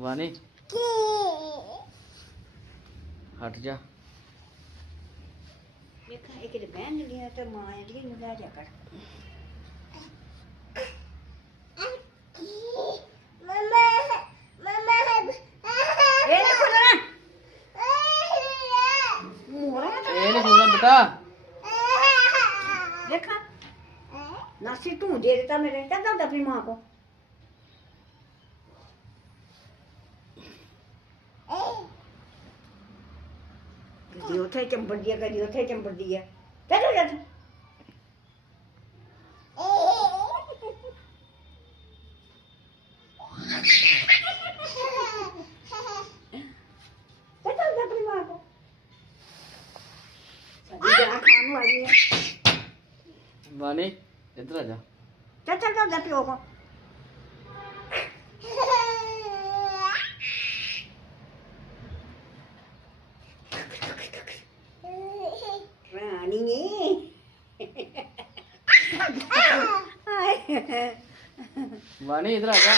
वानी हट जा। देखा एक बहन लिया तो मां जी लगा जा कर मम्मा मम्मा ये ना खोलना ए नहीं खोलना बेटा। देखा नासी तू दे देता मेरे क्या दर्द अपनी मां को कभी उठे चंबड़ दिया कभी उठे चंबड़ दिया चलो जा अपनी मां को खाने वाली है वानी इधर आ जा। चल चल चल जा पियो को रानी वानी इधर आ जा।